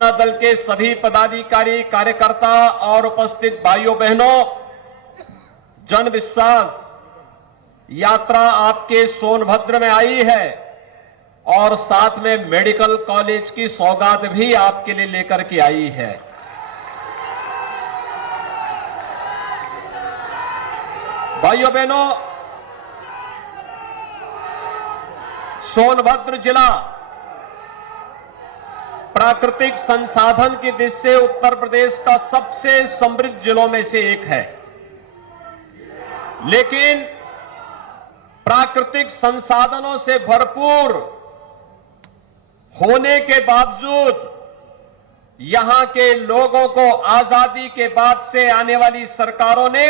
जनता दल के सभी पदाधिकारी, कार्यकर्ता और उपस्थित भाइयों बहनों, जन विश्वास यात्रा आपके सोनभद्र में आई है और साथ में मेडिकल कॉलेज की सौगात भी आपके लिए लेकर के आई है। भाइयों बहनों, सोनभद्र जिला प्राकृतिक संसाधन की दृष्टि से उत्तर प्रदेश का सबसे समृद्ध जिलों में से एक है, लेकिन प्राकृतिक संसाधनों से भरपूर होने के बावजूद यहां के लोगों को आजादी के बाद से आने वाली सरकारों ने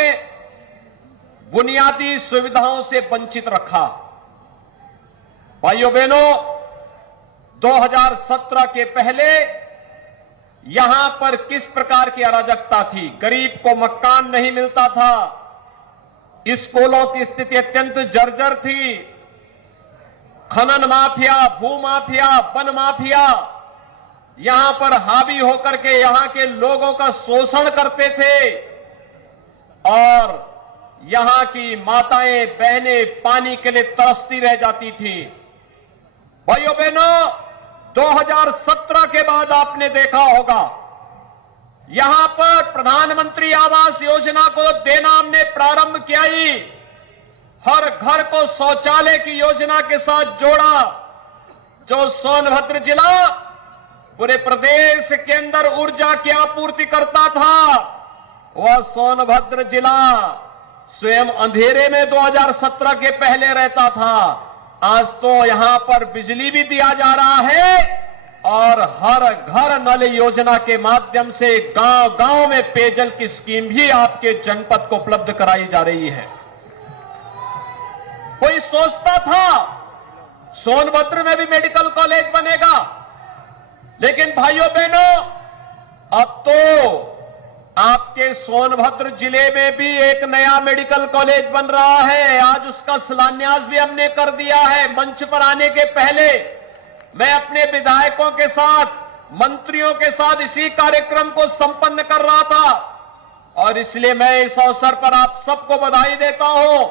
बुनियादी सुविधाओं से वंचित रखा। भाइयों बहनों, 2017 के पहले यहां पर किस प्रकार की अराजकता थी। गरीब को मकान नहीं मिलता था, स्कूलों की स्थिति अत्यंत जर्जर थी, खनन माफिया, भू माफिया, वन माफिया यहां पर हावी होकर के यहां के लोगों का शोषण करते थे और यहां की माताएं बहनें पानी के लिए तरसती रह जाती थी। भाइयों बहनों, 2017 के बाद आपने देखा होगा यहां पर प्रधानमंत्री आवास योजना को देना हमने प्रारंभ किया ही, हर घर को शौचालय की योजना के साथ जोड़ा। जो सोनभद्र जिला पूरे प्रदेश के अंदर ऊर्जा की आपूर्ति करता था, वह सोनभद्र जिला स्वयं अंधेरे में 2017 के पहले रहता था। आज तो यहां पर बिजली भी दिया जा रहा है और हर घर नल योजना के माध्यम से गांव-गांव में पेयजल की स्कीम भी आपके जनपद को उपलब्ध कराई जा रही है। कोई सोचता था सोनभद्र में भी मेडिकल कॉलेज बनेगा, लेकिन भाइयों बहनों, अब तो आपके सोनभद्र जिले में भी एक नया मेडिकल कॉलेज बन रहा है। आज उसका शिलान्यास भी हमने कर दिया है। मंच पर आने के पहले मैं अपने विधायकों के साथ, मंत्रियों के साथ इसी कार्यक्रम को संपन्न कर रहा था और इसलिए मैं इस अवसर पर आप सबको बधाई देता हूं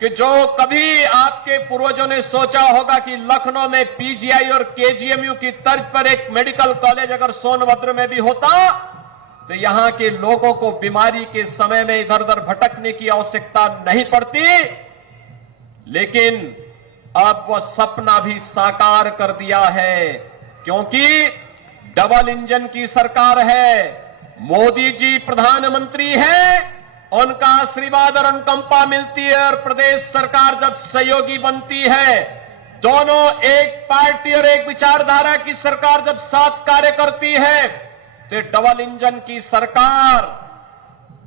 कि जो कभी आपके पूर्वजों ने सोचा होगा कि लखनऊ में पीजीआई और केजीएमयू की तर्ज पर एक मेडिकल कॉलेज अगर सोनभद्र में भी होता तो यहां के लोगों को बीमारी के समय में इधर उधर भटकने की आवश्यकता नहीं पड़ती। लेकिन अब वह सपना भी साकार कर दिया है, क्योंकि डबल इंजन की सरकार है। मोदी जी प्रधानमंत्री हैं, उनका आशीर्वाद और अनुकंपा मिलती है और प्रदेश सरकार जब सहयोगी बनती है, दोनों एक पार्टी और एक विचारधारा की सरकार जब साथ कार्य करती है, तो डबल इंजन की सरकार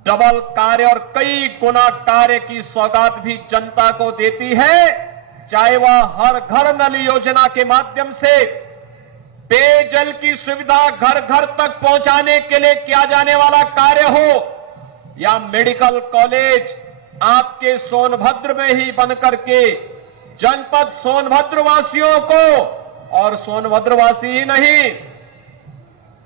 डबल कार्य और कई गुना कार्य की सौगात भी जनता को देती है। चाहे वह हर घर नल योजना के माध्यम से पेयजल की सुविधा घर घर तक पहुंचाने के लिए किया जाने वाला कार्य हो, या मेडिकल कॉलेज आपके सोनभद्र में ही बनकर के जनपद सोनभद्र वासियों को, और सोनभद्र वासी ही नहीं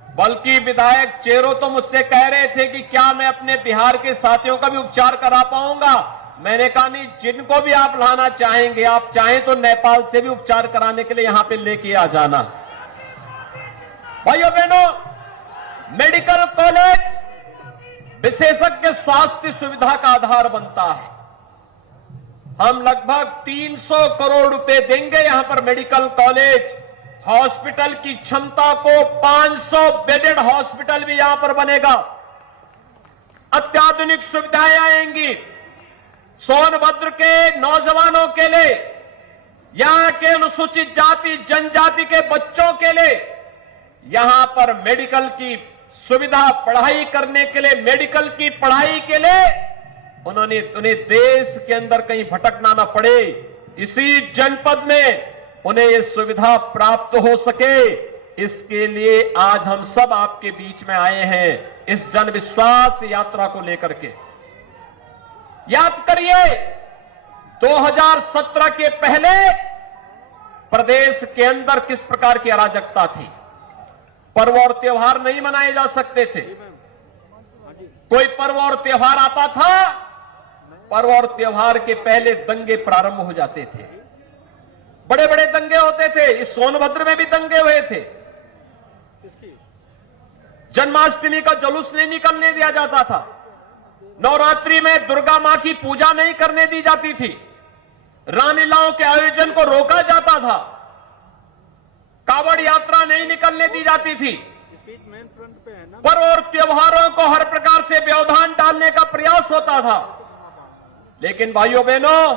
बल्कि विधायक चेरो तो मुझसे कह रहे थे कि क्या मैं अपने बिहार के साथियों का भी उपचार करा पाऊंगा। मैंने कहा नहीं, जिनको भी आप लाना चाहेंगे, आप चाहें तो नेपाल से भी उपचार कराने के लिए यहां पे लेके आ जाना। भाइयों बहनों, मेडिकल कॉलेज विशेषज्ञ स्वास्थ्य सुविधा का आधार बनता है। हम लगभग 300 करोड़ रुपए देंगे यहां पर मेडिकल कॉलेज, हॉस्पिटल की क्षमता को 500 बेडेड हॉस्पिटल भी यहां पर बनेगा, अत्याधुनिक सुविधाएं आएंगी सोनभद्र के नौजवानों के लिए, यहां के अनुसूचित जाति जनजाति के बच्चों के लिए। यहां पर मेडिकल की सुविधा, पढ़ाई करने के लिए, मेडिकल की पढ़ाई के लिए उन्हें देश के अंदर कहीं भटकना ना पड़े, इसी जनपद में उन्हें यह सुविधा प्राप्त हो सके, इसके लिए आज हम सब आपके बीच में आए हैं इस जन विश्वास यात्रा को लेकर के। याद करिए 2017 के पहले प्रदेश के अंदर किस प्रकार की अराजकता थी। पर्व और त्योहार नहीं मनाए जा सकते थे। कोई पर्व और त्योहार आता था, पर्व और त्योहार के पहले दंगे प्रारंभ हो जाते थे। बड़े बड़े दंगे होते थे। इस सोनभद्र में भी दंगे हुए थे। जन्माष्टमी का जुलूस नहीं निकलने दिया जाता था। नवरात्रि में दुर्गा मां की पूजा नहीं करने दी जाती थी। रामलीलाओं के आयोजन को रोका जाता था। कावड़ यात्रा नहीं निकलने दी जाती थी। पर्व और त्योहारों को हर प्रकार से व्यवधान डालने का प्रयास होता था। लेकिन भाइयों बहनों,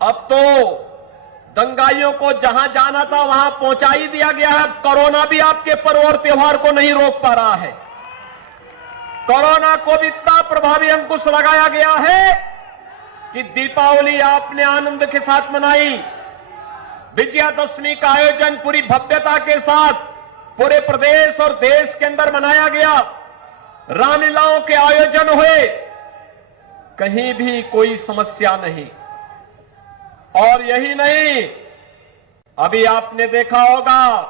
अब तो दंगाइयों को जहां जाना था वहां पहुंचा ही दिया गया है। कोरोना भी आपके पर्व और त्योहार को नहीं रोक पा रहा है। कोरोना को भी इतना प्रभावी अंकुश लगाया गया है कि दीपावली आपने आनंद के साथ मनाई। विजयादशमी का आयोजन पूरी भव्यता के साथ पूरे प्रदेश और देश के अंदर मनाया गया। रामलीलाओं के आयोजन हुए, कहीं भी कोई समस्या नहीं। और यही नहीं, अभी आपने देखा होगा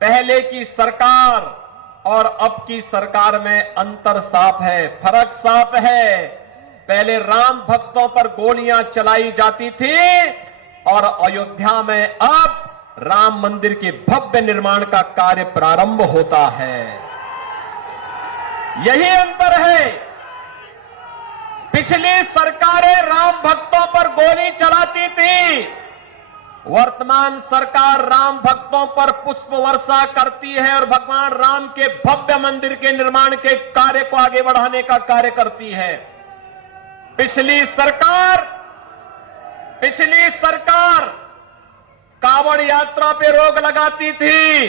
पहले की सरकार और अब की सरकार में अंतर साफ है, फर्क साफ है। पहले राम भक्तों पर गोलियां चलाई जाती थी और अयोध्या में अब राम मंदिर के भव्य निर्माण का कार्य प्रारंभ होता है। यही अंतर है। पिछली सरकारें राम भक्तों पर गोली चलाती थी, वर्तमान सरकार राम भक्तों पर पुष्प वर्षा करती है और भगवान राम के भव्य मंदिर के निर्माण के कार्य को आगे बढ़ाने का कार्य करती है। पिछली सरकार कावड़ यात्रा पे रोक लगाती थी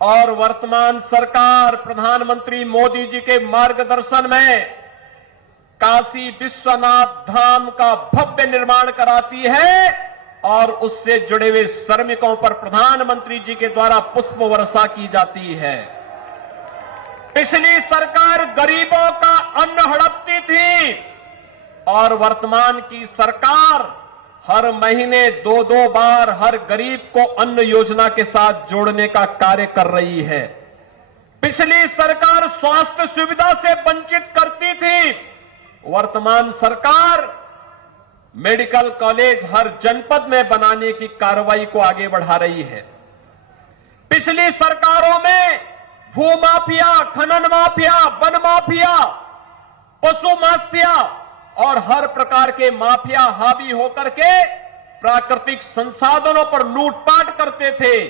और वर्तमान सरकार प्रधानमंत्री मोदी जी के मार्गदर्शन में काशी विश्वनाथ धाम का भव्य निर्माण कराती है और उससे जुड़े हुए श्रमिकों पर प्रधानमंत्री जी के द्वारा पुष्प वर्षा की जाती है। पिछली सरकार गरीबों का अन्न हड़पती थी और वर्तमान की सरकार हर महीने 2-2 बार हर गरीब को अन्न योजना के साथ जोड़ने का कार्य कर रही है। पिछली सरकार स्वास्थ्य सुविधा से वंचित करती थी, वर्तमान सरकार मेडिकल कॉलेज हर जनपद में बनाने की कार्रवाई को आगे बढ़ा रही है। पिछली सरकारों में भू माफिया, खनन माफिया, वन माफिया, पशु माफिया और हर प्रकार के माफिया हावी होकर के प्राकृतिक संसाधनों पर लूटपाट करते थे।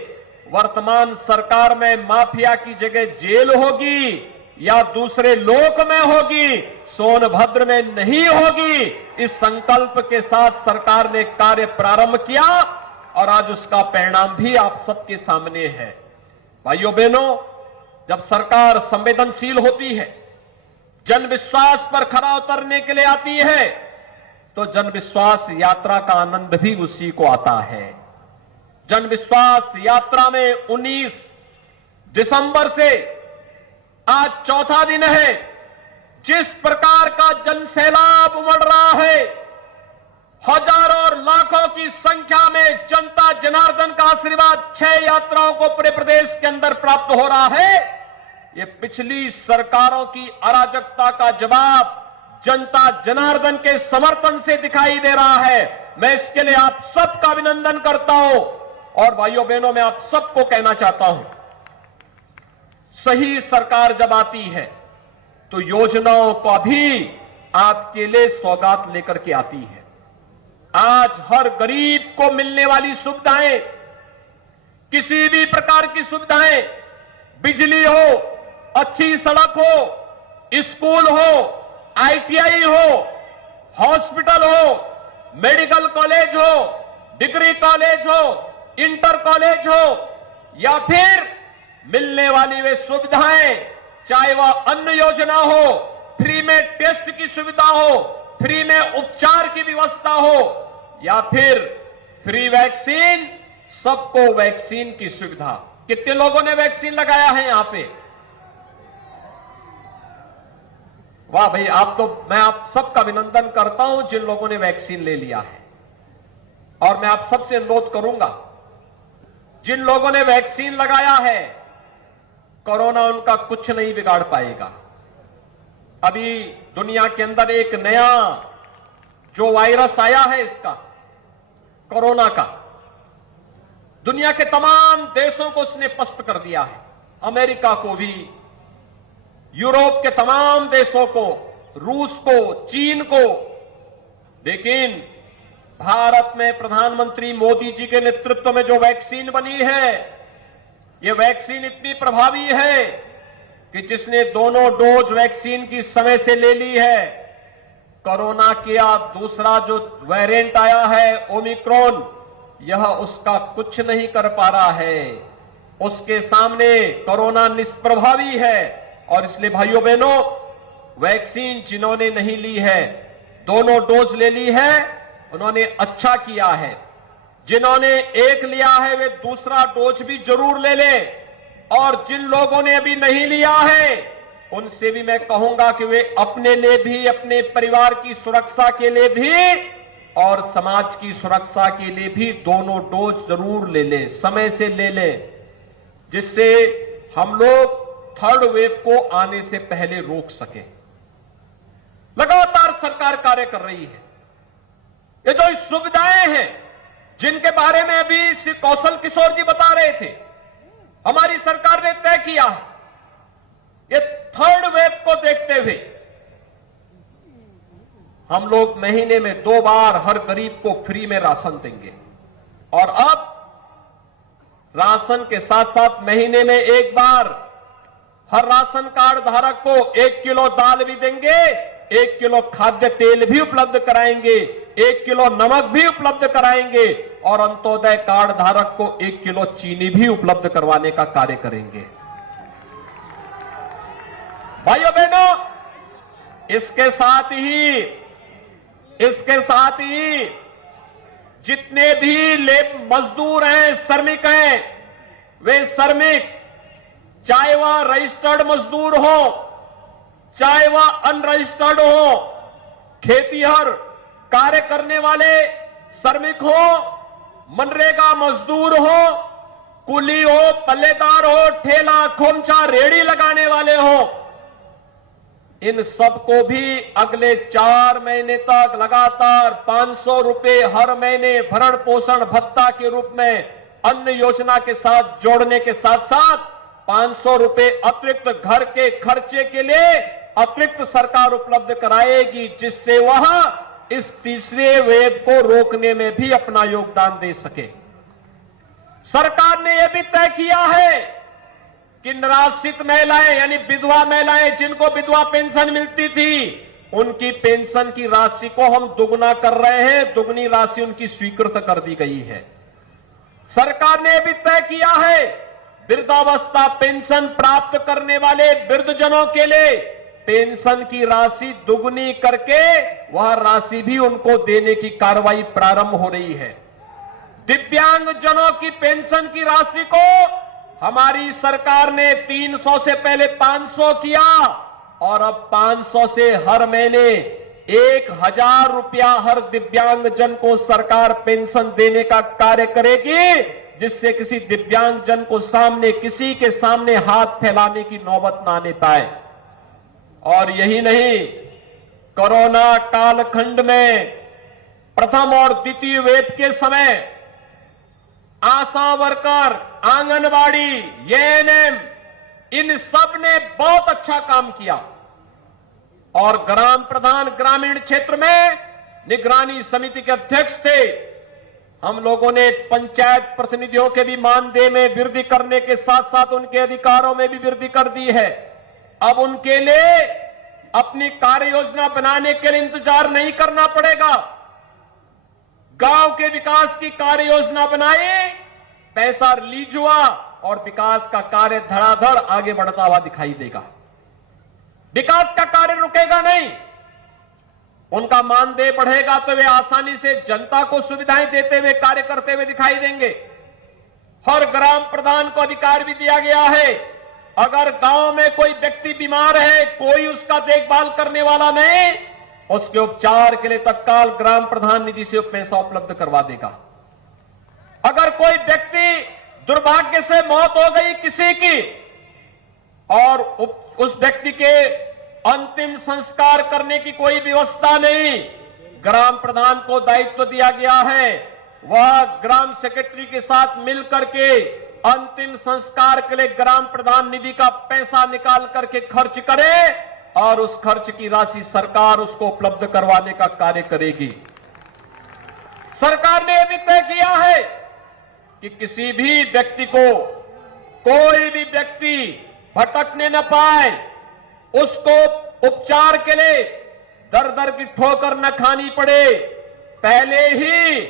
वर्तमान सरकार में माफिया की जगह जेल होगी या दूसरे लोक में होगी, सोनभद्र में नहीं होगी। इस संकल्प के साथ सरकार ने कार्य प्रारंभ किया और आज उसका परिणाम भी आप सबके सामने है। भाइयों बहनों, जब सरकार संवेदनशील होती है, जन विश्वास पर खरा उतरने के लिए आती है, तो जन विश्वास यात्रा का आनंद भी उसी को आता है। जन विश्वास यात्रा में 19 दिसंबर से आज चौथा दिन है। जिस प्रकार का जन सैलाब उमड़ रहा है, हजारों और लाखों की संख्या में जनता जनार्दन का आशीर्वाद 6 यात्राओं को पूरे प्रदेश के अंदर प्राप्त हो रहा है। ये पिछली सरकारों की अराजकता का जवाब जनता जनार्दन के समर्थन से दिखाई दे रहा है। मैं इसके लिए आप सबका अभिनंदन करता हूं और भाइयों बहनों, मैं आप सबको कहना चाहता हूं, सही सरकार जब आती है तो योजनाओं का भी आपके लिए सौगात लेकर के आती है। आज हर गरीब को मिलने वाली सुविधाएं, किसी भी प्रकार की सुविधाएं, बिजली हो, अच्छी सड़क हो, स्कूल हो, आईटीआई हो, हॉस्पिटल हो, मेडिकल कॉलेज हो, डिग्री कॉलेज हो, इंटर कॉलेज हो या फिर मिलने वाली वे सुविधाएं, चाहे वह अन्न योजना हो, फ्री में टेस्ट की सुविधा हो, फ्री में उपचार की व्यवस्था हो या फिर फ्री वैक्सीन, सबको वैक्सीन की सुविधा। कितने लोगों ने वैक्सीन लगाया है यहां पे? वाह भाई, मैं आप सबका अभिनंदन करता हूं जिन लोगों ने वैक्सीन ले लिया है। और मैं आप सबसे अनुरोध करूंगा, जिन लोगों ने वैक्सीन लगाया है कोरोना उनका कुछ नहीं बिगाड़ पाएगा। अभी दुनिया के अंदर एक नया जो वायरस आया है इसका, कोरोना का, दुनिया के तमाम देशों को उसने पस्त कर दिया है। अमेरिका को भी, यूरोप के तमाम देशों को, रूस को, चीन को। लेकिन भारत में प्रधानमंत्री मोदी जी के नेतृत्व में जो वैक्सीन बनी है, यह वैक्सीन इतनी प्रभावी है कि जिसने दोनों डोज वैक्सीन की समय से ले ली है, कोरोना का दूसरा जो वेरिएंट आया है ओमिक्रॉन, यह उसका कुछ नहीं कर पा रहा है। उसके सामने कोरोना निष्प्रभावी है। और इसलिए भाइयों बहनों, वैक्सीन जिन्होंने नहीं ली है, दोनों डोज ले ली है, उन्होंने अच्छा किया है। जिन्होंने एक लिया है वे दूसरा डोज भी जरूर ले लें। और जिन लोगों ने अभी नहीं लिया है, उनसे भी मैं कहूंगा कि वे अपने लिए भी, अपने परिवार की सुरक्षा के लिए भी और समाज की सुरक्षा के लिए भी दोनों डोज जरूर ले लें, समय से ले लें, जिससे हम लोग थर्ड वेव को आने से पहले रोक सकें। लगातार सरकार कार्य कर रही है। ये जो सुविधाएं हैं जिनके बारे में अभी श्री कौशल किशोर जी बता रहे थे, हमारी सरकार ने तय किया है। ये थर्ड वेव को देखते हुए हम लोग महीने में 2 बार हर गरीब को फ्री में राशन देंगे। और अब राशन के साथ साथ महीने में 1 बार हर राशन कार्ड धारक को 1 किलो दाल भी देंगे, 1 किलो खाद्य तेल भी उपलब्ध कराएंगे, 1 किलो नमक भी उपलब्ध कराएंगे और अंत्योदय कार्ड धारक को 1 किलो चीनी भी उपलब्ध करवाने का कार्य करेंगे। भाइयों बहनों, इसके साथ ही जितने भी मजदूर हैं, श्रमिक हैं, वे श्रमिक चाहे वह रजिस्टर्ड मजदूर हो, चाहे वह अनरजिस्टर्ड हो, खेतीहर कार्य करने वाले श्रमिक हो, मनरेगा मजदूर हो, कुली हो, पल्लेदार हो, ठेला खोमचा रेड़ी लगाने वाले हो, इन सबको भी अगले 4 महीने तक लगातार 500 रुपए हर महीने भरण पोषण भत्ता के रूप में अन्न योजना के साथ जोड़ने के साथ साथ 500 रुपए अतिरिक्त घर के खर्चे के लिए अतिरिक्त सरकार उपलब्ध कराएगी, जिससे वह इस तीसरे वेव को रोकने में भी अपना योगदान दे सके। सरकार ने यह भी तय किया है कि निराश्रित महिलाएं यानी विधवा महिलाएं जिनको विधवा पेंशन मिलती थी, उनकी पेंशन की राशि को हम दुगना कर रहे हैं, दुगनी राशि उनकी स्वीकृत कर दी गई है। सरकार ने भी तय किया है वृद्धावस्था पेंशन प्राप्त करने वाले वृद्धजनों के लिए पेंशन की राशि दुगनी करके वह राशि भी उनको देने की कार्रवाई प्रारंभ हो रही है। दिव्यांगजनों की पेंशन की राशि को हमारी सरकार ने 300 से पहले 500 किया और अब 500 से हर महीने 1000 रुपया हर दिव्यांगजन को सरकार पेंशन देने का कार्य करेगी, जिससे किसी दिव्यांगजन को किसी के सामने हाथ फैलाने की नौबत ना आने पाए। और यही नहीं, कोरोना कालखंड में प्रथम और द्वितीय वेव के समय आशा वर्कर, आंगनबाड़ी, एएनएम, इन सब ने बहुत अच्छा काम किया। और ग्राम प्रधान ग्रामीण क्षेत्र में निगरानी समिति के अध्यक्ष थे। हम लोगों ने पंचायत प्रतिनिधियों के भी मानदेय में वृद्धि करने के साथ साथ उनके अधिकारों में भी वृद्धि कर दी है। अब उनके लिए अपनी कार्य योजना बनाने के लिए इंतजार नहीं करना पड़ेगा। गांव के विकास की कार्य योजना बनाई, पैसा रिलीज हुआ और विकास का कार्य धड़ाधड़ आगे बढ़ता हुआ दिखाई देगा। विकास का कार्य रुकेगा नहीं, उनका मानदेय बढ़ेगा तो वे आसानी से जनता को सुविधाएं देते हुए कार्य करते हुए दिखाई देंगे। हर ग्राम प्रधान को अधिकार भी दिया गया है, अगर गांव में कोई व्यक्ति बीमार है, कोई उसका देखभाल करने वाला नहीं, उसके उपचार के लिए तत्काल ग्राम प्रधान निधि से पैसा उपलब्ध करवा देगा। अगर कोई व्यक्ति दुर्भाग्य से मौत हो गई किसी की, और उस व्यक्ति के अंतिम संस्कार करने की कोई व्यवस्था नहीं। ग्राम प्रधान को दायित्व दिया गया है, वह ग्राम सेक्रेटरी के साथ मिलकर के अंतिम संस्कार के लिए ग्राम प्रधान निधि का पैसा निकाल करके खर्च करे और उस खर्च की राशि सरकार उसको उपलब्ध करवाने का कार्य करेगी। सरकार ने यह भी तय किया है कि किसी भी व्यक्ति को, कोई भी व्यक्ति भटकने न पाए, उसको उपचार के लिए दर दर की ठोकर न खानी पड़े। पहले ही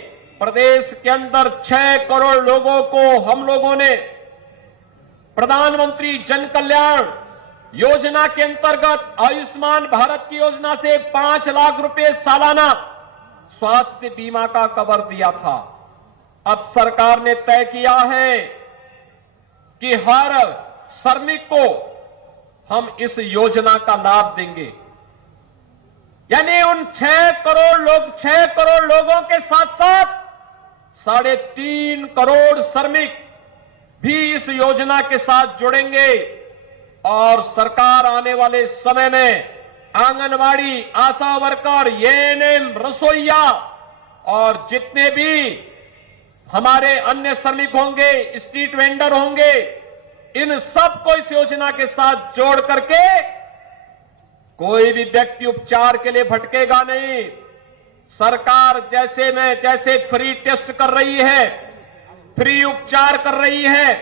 प्रदेश के अंदर 6 करोड़ लोगों को हम लोगों ने प्रधानमंत्री जन कल्याण योजना के अंतर्गत आयुष्मान भारत की योजना से 5 लाख रुपए सालाना स्वास्थ्य बीमा का कवर दिया था। अब सरकार ने तय किया है कि हर श्रमिक को हम इस योजना का लाभ देंगे। यानी उन 6 करोड़ लोगों के साथ साथ 3.5 करोड़ श्रमिक भी इस योजना के साथ जुड़ेंगे और सरकार आने वाले समय में आंगनवाड़ी, आशा वर्कर, एएनएम, रसोइया और जितने भी हमारे अन्य श्रमिक होंगे, स्ट्रीट वेंडर होंगे, इन सबको इस योजना के साथ जोड़ करके कोई भी व्यक्ति उपचार के लिए भटकेगा नहीं। सरकार जैसे फ्री टेस्ट कर रही है, फ्री उपचार कर रही है,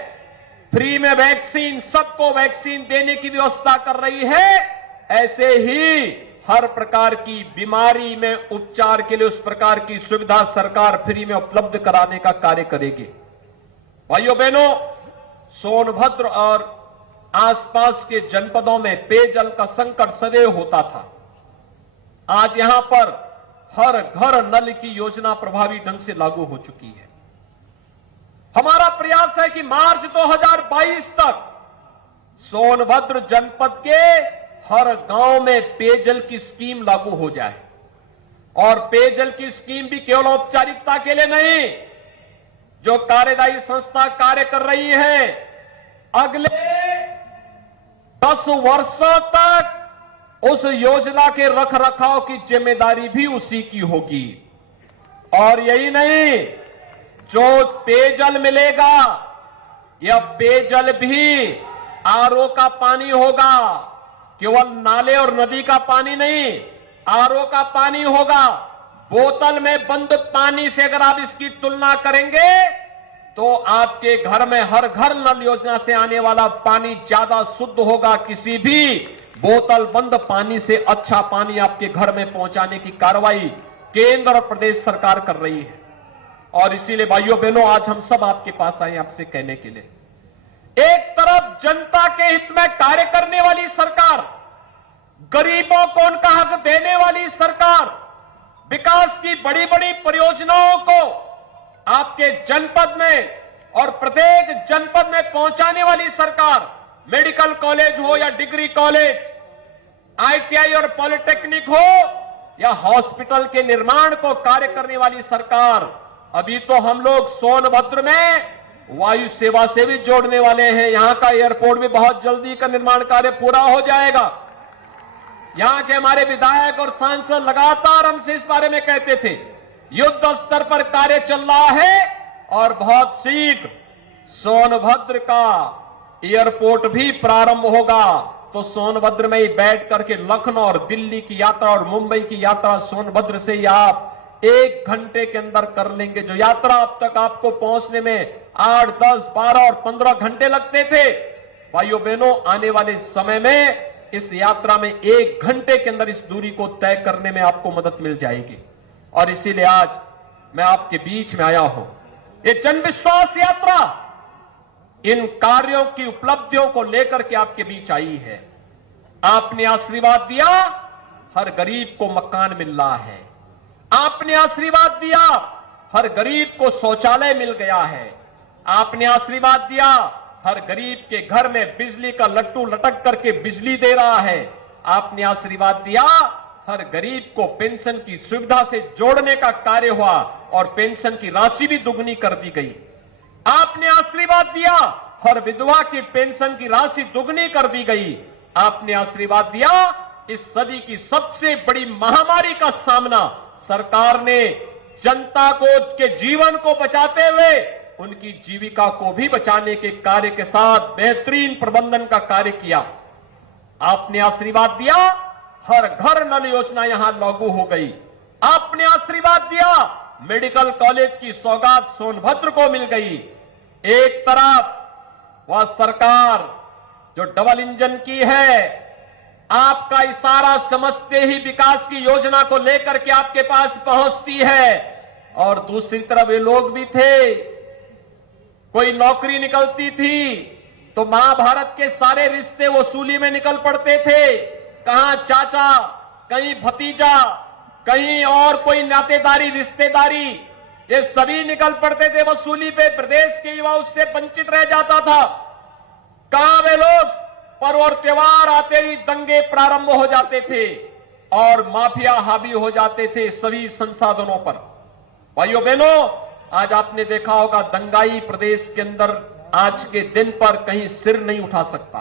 फ्री में वैक्सीन, सबको वैक्सीन देने की व्यवस्था कर रही है, ऐसे ही हर प्रकार की बीमारी में उपचार के लिए उस प्रकार की सुविधा सरकार फ्री में उपलब्ध कराने का कार्य करेगी। भाइयों बहनों, सोनभद्र और आसपास के जनपदों में पेयजल का संकट सदैव होता था। आज यहां पर हर घर नल की योजना प्रभावी ढंग से लागू हो चुकी है। हमारा प्रयास है कि मार्च 2022 तक सोनभद्र जनपद के हर गांव में पेयजल की स्कीम लागू हो जाए। और पेयजल की स्कीम भी केवल औपचारिकता के लिए नहीं, जो कार्यदायी संस्था कार्य कर रही है, अगले 10 वर्षों तक उस योजना के रखरखाव की जिम्मेदारी भी उसी की होगी। और यही नहीं, जो पेयजल मिलेगा, यह पेयजल भी आरओ का पानी होगा, केवल नाले और नदी का पानी नहीं, आरओ का पानी होगा। बोतल में बंद पानी से अगर आप इसकी तुलना करेंगे तो आपके घर में हर घर नल योजना से आने वाला पानी ज्यादा शुद्ध होगा। किसी भी बोतल बंद पानी से अच्छा पानी आपके घर में पहुंचाने की कार्रवाई केंद्र और प्रदेश सरकार कर रही है। और इसीलिए भाइयों बहनों, आज हम सब आपके पास आए आपसे कहने के लिए, एक तरफ जनता के हित में कार्य करने वाली सरकार, गरीबों को उनका हक देने वाली सरकार, विकास की बड़ी बड़ी परियोजनाओं को आपके जनपद में और प्रत्येक जनपद में पहुंचाने वाली सरकार, मेडिकल कॉलेज हो या डिग्री कॉलेज, आईटीआई और पॉलिटेक्निक हो या हॉस्पिटल के निर्माण को कार्य करने वाली सरकार। अभी तो हम लोग सोनभद्र में वायु सेवा से भी जोड़ने वाले हैं। यहां का एयरपोर्ट भी बहुत जल्दी का निर्माण कार्य पूरा हो जाएगा। यहां के हमारे विधायक और सांसद लगातार हमसे इस बारे में कहते थे, युद्ध स्तर पर कार्य चल रहा है और बहुत शीघ्र सोनभद्र का एयरपोर्ट भी प्रारंभ होगा। तो सोनभद्र में ही बैठ करके लखनऊ और दिल्ली की यात्रा और मुंबई की यात्रा सोनभद्र से ही आप 1 घंटे के अंदर कर लेंगे। जो यात्रा अब तक आपको पहुंचने में 8, 10, 12 और 15 घंटे लगते थे, भाइयों बहनों, आने वाले समय में इस यात्रा में 1 घंटे के अंदर इस दूरी को तय करने में आपको मदद मिल जाएगी। और इसीलिए आज मैं आपके बीच में आया हूं। ये जन विश्वास यात्रा इन कार्यों की उपलब्धियों को लेकर के आपके बीच आई है। आपने आशीर्वाद दिया, हर गरीब को मकान मिल रहा है। आपने आशीर्वाद दिया, हर गरीब को शौचालय मिल गया है। आपने आशीर्वाद दिया, हर गरीब के घर में बिजली का लट्टू लटक करके बिजली दे रहा है। आपने आशीर्वाद दिया, हर गरीब को पेंशन की सुविधा से जोड़ने का कार्य हुआ और पेंशन की राशि भी दुगनी कर दी गई। आपने आशीर्वाद दिया, हर विधवा की पेंशन की राशि दुगनी कर दी गई। आपने आशीर्वाद दिया। इस सदी की सबसे बड़ी महामारी का सामना सरकार ने जनता को के जीवन को बचाते हुए उनकी जीविका को भी बचाने के कार्य के साथ बेहतरीन प्रबंधन का कार्य किया। आपने आशीर्वाद दिया, हर घर नल योजना यहां लागू हो गई। आपने आशीर्वाद दिया, मेडिकल कॉलेज की सौगात सोनभद्र को मिल गई। एक तरफ वह सरकार जो डबल इंजन की है, आपका इशारा समझते ही विकास की योजना को लेकर के आपके पास पहुंचती है, और दूसरी तरफ ये लोग भी थे, कोई नौकरी निकलती थी तो महाभारत के सारे रिश्ते वसूली में निकल पड़ते थे। कहां चाचा, कहीं भतीजा, कहीं और कोई नातेदारी रिश्तेदारी, ये सभी निकल पड़ते थे वसूली पे। प्रदेश के युवा उससे वंचित रह जाता था। कहां वे लोग? पर्व और त्योहार आते ही दंगे प्रारंभ हो जाते थे और माफिया हावी हो जाते थे सभी संसाधनों पर। भाइयों बहनों, आज आपने देखा होगा दंगाई प्रदेश के अंदर आज के दिन पर कहीं सिर नहीं उठा सकता।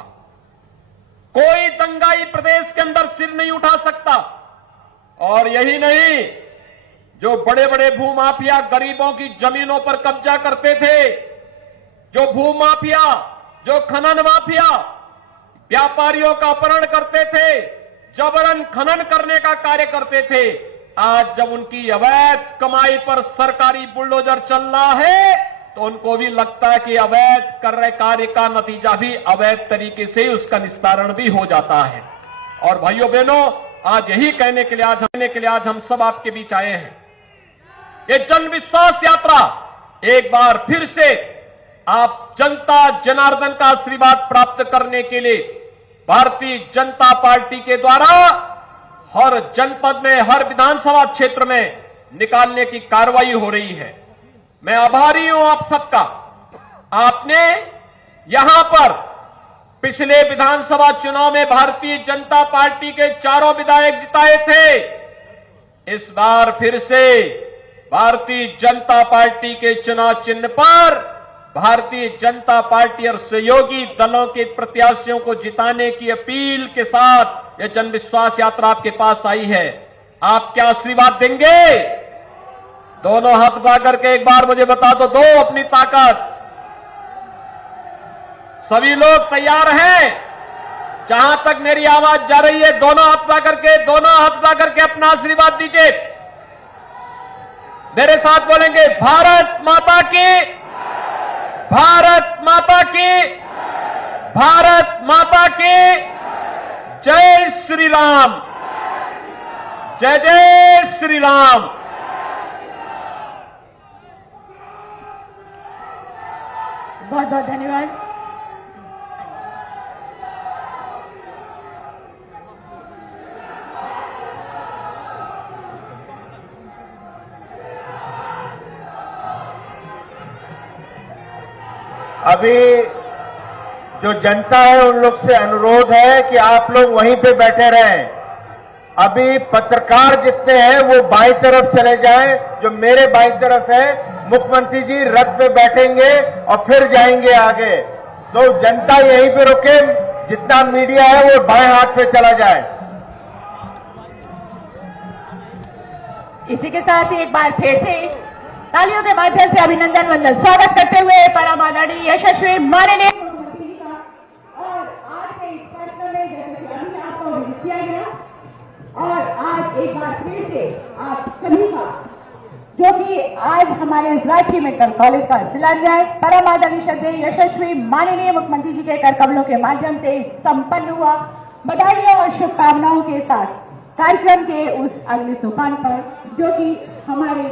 कोई दंगाई प्रदेश के अंदर सिर नहीं उठा सकता। और यही नहीं, जो बड़े बड़े भूमाफिया गरीबों की जमीनों पर कब्जा करते थे, जो भूमाफिया, जो खनन माफिया व्यापारियों का अपहरण करते थे, जबरन खनन करने का कार्य करते थे, आज जब उनकी अवैध कमाई पर सरकारी बुलडोजर चल रहा है तो उनको भी लगता है कि अवैध कर रहे कार्य का नतीजा भी अवैध तरीके से उसका निस्तारण भी हो जाता है। और भाइयों बहनों, आज यही कहने के लिए आज हम सब आपके बीच आए हैं। ये जन विश्वास यात्रा एक बार फिर से आप जनता जनार्दन का आशीर्वाद प्राप्त करने के लिए भारतीय जनता पार्टी के द्वारा हर जनपद में, हर विधानसभा क्षेत्र में निकालने की कार्रवाई हो रही है। मैं आभारी हूं आप सबका। आपने यहां पर पिछले विधानसभा चुनाव में भारतीय जनता पार्टी के 4 विधायक जिताए थे। इस बार फिर से भारतीय जनता पार्टी के चुनाव चिन्ह पर भारतीय जनता पार्टी और सहयोगी दलों के प्रत्याशियों को जिताने की अपील के साथ यह जन विश्वास यात्रा आपके पास आई है। आप क्या आशीर्वाद देंगे? दोनों हाथ उठा करके एक बार मुझे बता दो अपनी ताकत। सभी लोग तैयार हैं? जहां तक मेरी आवाज जा रही है, दोनों हाथ उठा करके अपना आशीर्वाद दीजिए। मेरे साथ बोलेंगे, भारत माता की, भारत माता की, भारत माता की, जय श्री राम, जय जय श्री राम। बहुत बहुत धन्यवाद। अभी जो जनता है उन लोग से अनुरोध है कि आप लोग वहीं पे बैठे रहें। अभी पत्रकार जितने हैं वो बाईं तरफ चले जाएं, जो मेरे बाईं तरफ है। मुख्यमंत्री जी रथ पे बैठेंगे और फिर जाएंगे आगे। तो जनता यहीं पे रुके, जितना मीडिया है वो बाएं हाथ पे चला जाए। इसी के साथ ही एक बार फिर से तालियों के माध्यम से अभिनंदन वंदन स्वागत करते हुए परम आदरणीय यशस्वी माननीय और आज के इस कार्यक्रम में जैसे अभी आपको विजिट किया गया, और आज एक बार फिर से आप सभी का, जो कि आज हमारे इस राजकीय मेडिकल कॉलेज का शिलान्यास परम आदरणीय श्रद्धेय यशस्वी माननीय मुख्यमंत्री जी के कर कमलों के माध्यम से संपन्न हुआ। बधाइयों और शुभकामनाओं के साथ कार्यक्रम के उस अगले सोपान पर, जो कि हमारे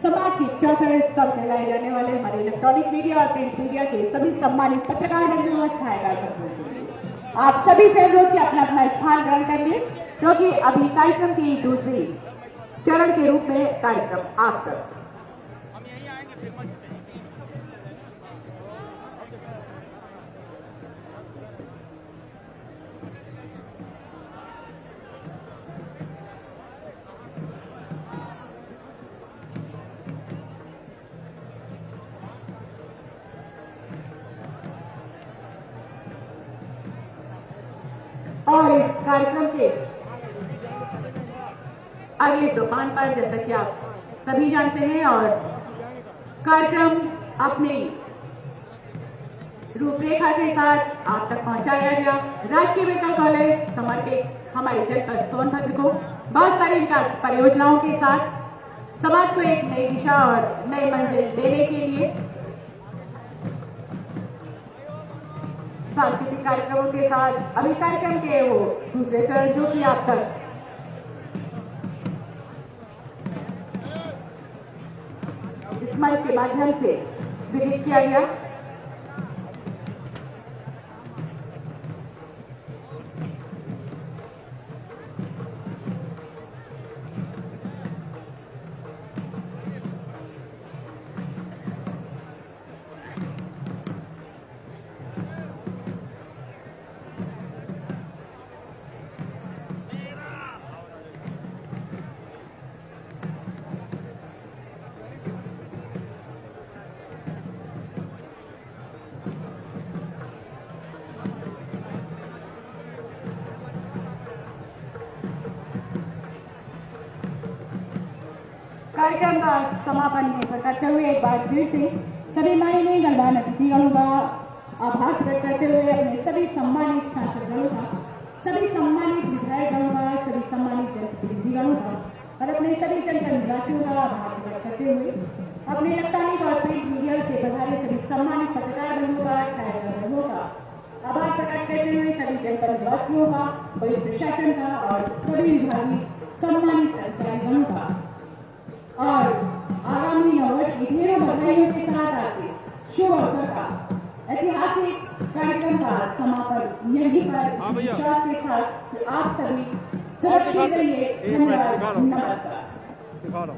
समाज के चौथे स्तंभ कहलाए जाने वाले हमारे इलेक्ट्रॉनिक मीडिया और प्रिंट मीडिया के सभी सम्मानित पत्रकार बंधुओं और छायाकार बंधुओं, आप सभी से अनुरोध कि अपना अपना स्थान ग्रहण कर लिए, क्योंकि अभी कार्यक्रम की दूसरी चरण के रूप में कार्यक्रम आप तक। और इस कार्यक्रम के अगले सोपान पर, जैसा कि आप सभी जानते हैं, और कार्यक्रम अपनी रूपरेखा के साथ आप तक पहुंचाया गया। राजकीय मेडिकल कॉलेज समर्पित हमारे जनपद सोनभद्र को बहुत सारी विकास परियोजनाओं के साथ समाज को एक नई दिशा और नई मंजिल देने के लिए सांस्कृतिक कार्यक्रमों के साथ अभी कार्यक्रम के वो दूसरे चरण जो कि आप तक इस मंच के माध्यम से विदित किया गया। कार्यक्रम का समापन करते हुए एक बार फिर से सभी माननीय गणमान्य अतिथिगणों का आभार प्रकट करते हुए अपने सभी सम्मानित छात्रगणों का, सभी सम्मानित विधायकगणों का, सभी सम्मानित जनप्रतिनिधिगणों का और अपने सभी जनपद निवासियों का आभार प्रकट करते हुए अपने इलेक्ट्रॉनिक और प्रिंट मीडिया से पधारे सभी सम्मानित पत्रकार बंधुओं का, छात्रगणों का आभार प्रकट करते हुए सभी जनपद निवासियों का, पुलिस प्रशासन का और सभी विभागीय सम्मानित अधिकारीगणों का और आगामी नववर्ष की ढेरों बधाइयों के साथ आज शुभ अवसर का ऐतिहासिक कार्यक्रम का समापन यहीं पर विश्वास के साथ कि आप सभी सुरक्षित रहिए। धन्यवाद, नमस्कार।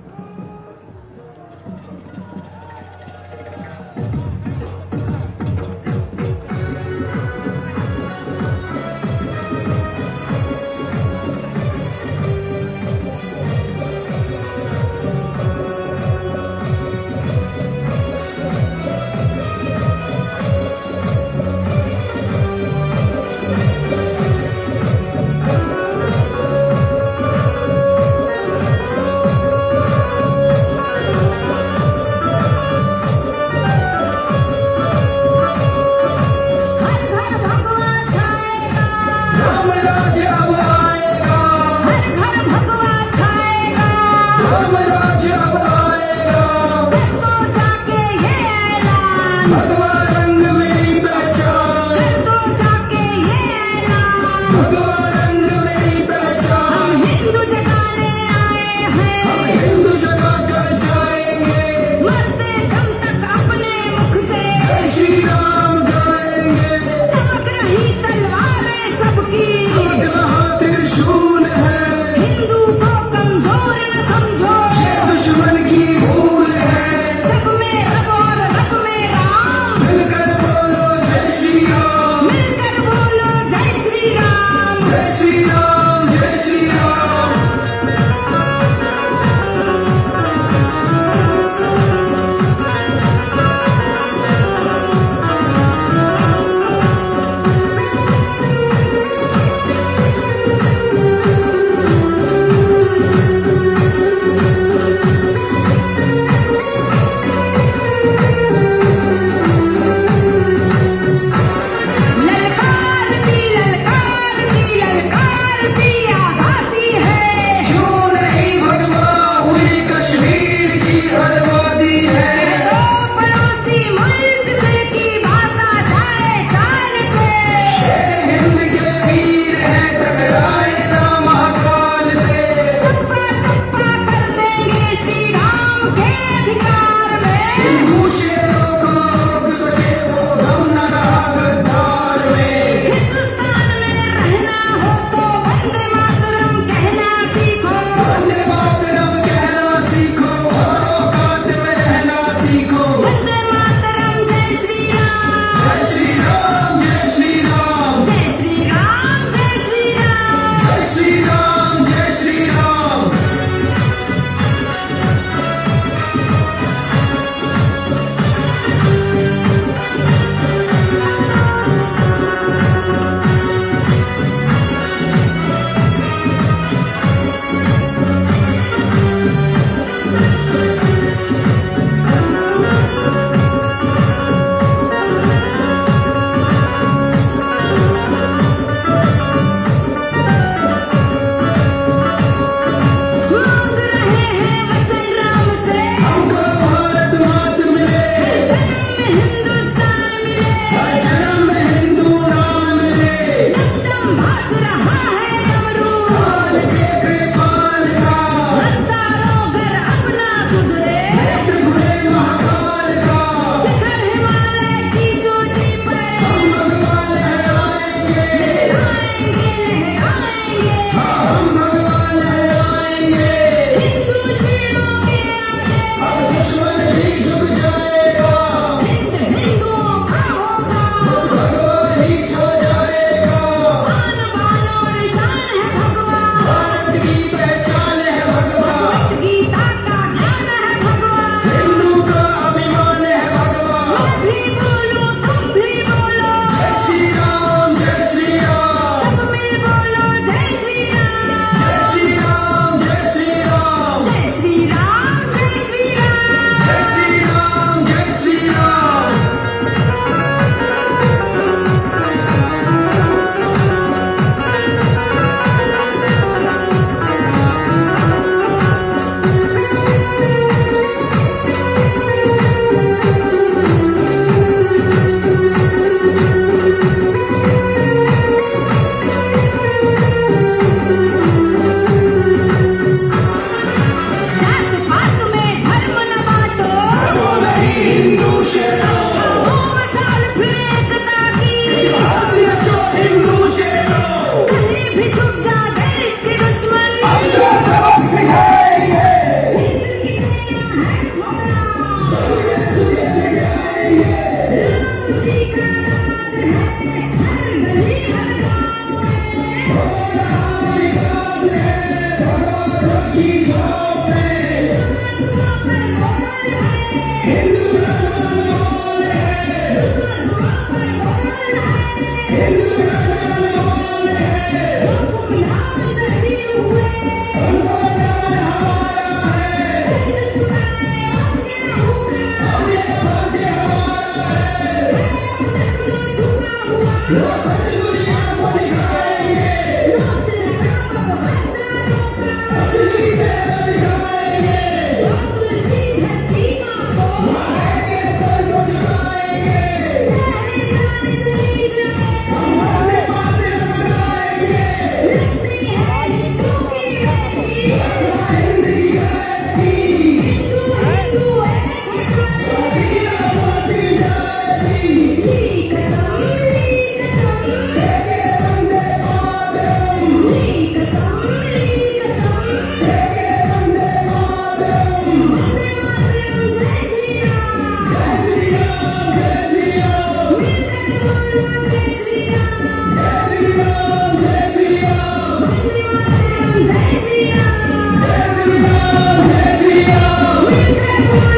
Thank you.